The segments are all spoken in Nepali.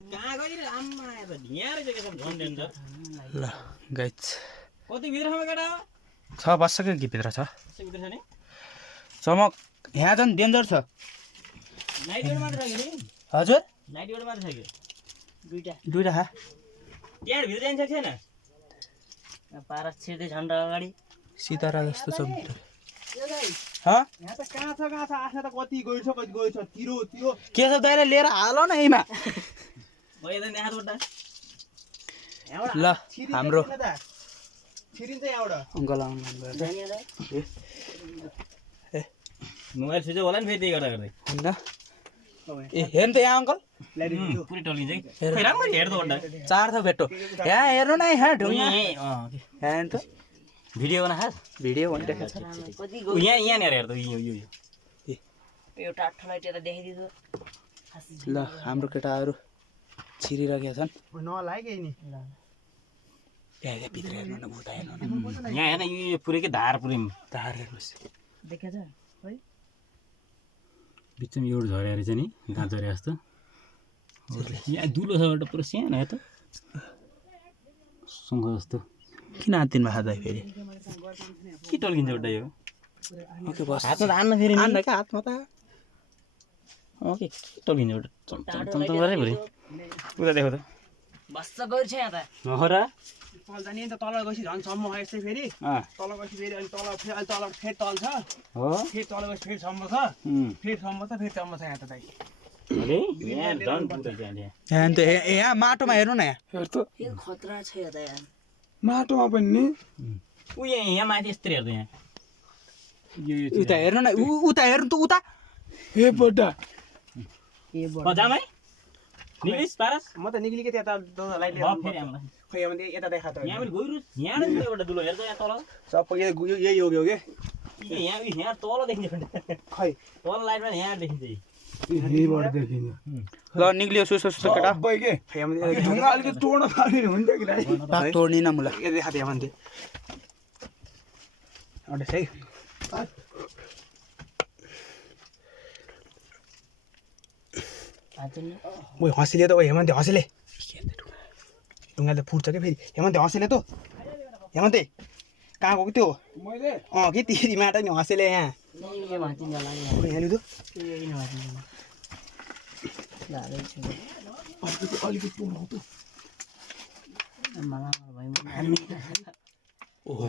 कहाँ गइरे आम्मा त ढियार जग्गा छ झन् देन त ल गाइस कति भित्रसम्म केटा छ बस्सकै के भित्र छ कसै भित्र छ नि चमक यहाँ झन् डेन्जर छ नाइट ड्युटी मात्र छ कि हजुर नाइट ड्युटी मात्र छ कि दुईटा खा त्यहाँ भित्र जान सक्छ हैन पारस छिर्दै झन्डा अगाडि सितारा जस्तो छ भित्र यहाँ त कहाँ छ आशा त कति गइछ तिरो त्यो के छ दाइले लिएर हाल न यहीमा गयो त यहाँ दोटा ल हाम्रो छिरिन्छ यहाँबाट अङ्कल आउनु मोबाइल स्विच होला नि फेरि त्यही गर्दा गर्दै होइन ए हेर्नु त यहाँ अङ्कल पुरै टलिन्छ कि खै राम्ररी हेर्दो ओड्दा चार छ भेटो यहाँ हेर्नु न यहाँ ढुङ्गा यहाँ यहाँ त भिडियो गर्न खास भिडियो भन्दै यहाँ हेर्दो यो एउटा 8 लाइट यता देखाइदियो ल हाम्रो केटाहरू छिरिरहेका छन् नलागे नि यहाँ भित्र हेर्नु न उता हेर्नु न यहाँ हेर्न यो पुरै के धार पुरै धार हेर्नुहोस् देखेछ है बिचमा एउटा झरेर रहेछ नि गाँ झरे जस्तो यहाँ दुलो छ एउटा पुरा सानो हो त सुँग जस्तो किन हात्तिनमा खाँदा फेरि के टल्किन्छ एउटा यो ओके बस हातमा त आन्न फेरि आन्न क्या हातमा त ओके के टल्किन्छ एउटा चम्चम गरेर फेरि उता देखो त बस्छ गइर छ यहाँ त हो र तल जाने त तल गएपछि झन् सम्म यस्तै फेरि तल गएपछि फेरि अनि तल फेरि अहिले तल फेरि तल छ हो फेरि तल गएपछि फेरि सम्म छ फेरि सम्म छ फेरि सम्म छ यहाँ त दाइ अरे यहाँ डन पुरै छ यहाँ त यहाँ माटोमा हेर्नु न यहाँ हेर त यो खतरा छ यहाँ त यहाँ माटोमा पनि नि ऊ यहाँ माथि यस्तो हेर्दो यहाँ उता हेर्नु न उता हेर्नु त उता हे बड्डा जाम है निलिस पारस म त निक्लिके त्यहाँ त लाइट फेरि आउँला खै अब यता देखा त यहाँ पनि गइरु यहाँ नै एउटा दुलो हेर्छ यहाँ तल सबै यही हो के यहाँ तल देखिन्छ खै तल लाइटमा यहाँ देखिन्छ यहीबाट देखिन्छ ल निक्लियो सुसो केटा सबै के ढुङ्गा अलिकति तोड्न थाल्यो हुन्थ्यो कि दाइ बाघ तोड्ने न मुला यो देखा त्यहाँ भन्थे एउटा सही ओ हँसीले त ओ हेमन्ते हँसीले ढुङ्गाले फुट्छ कि फेरि हेमन्ते हँसीले त हेमन्ते कहाँ गएको त्यो मैले कि तिरी माटा नि हँसीले यहाँ यहाँ लिँदो अलिकति ओहो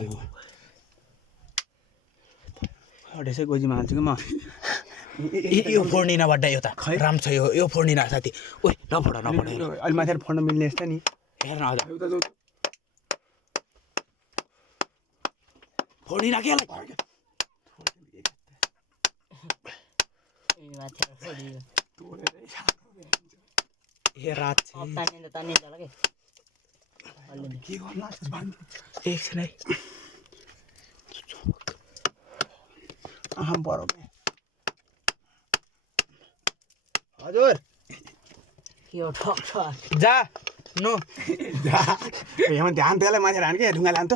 अढाई गोजीमा हाल्छु कि म यो फोर्निना बड्डा यो त राम छ यो फोर्निना साथी ओइ नफोड अलि माथि फोड्न मिल्ने यस्तो नि हेर्न हजुर फोर्निना के ए रात के गर्नु एकछिन है बढो हजुर जा नो हेमन्त हान त्यसलाई माथि हान के ढुङ्गा लान्छ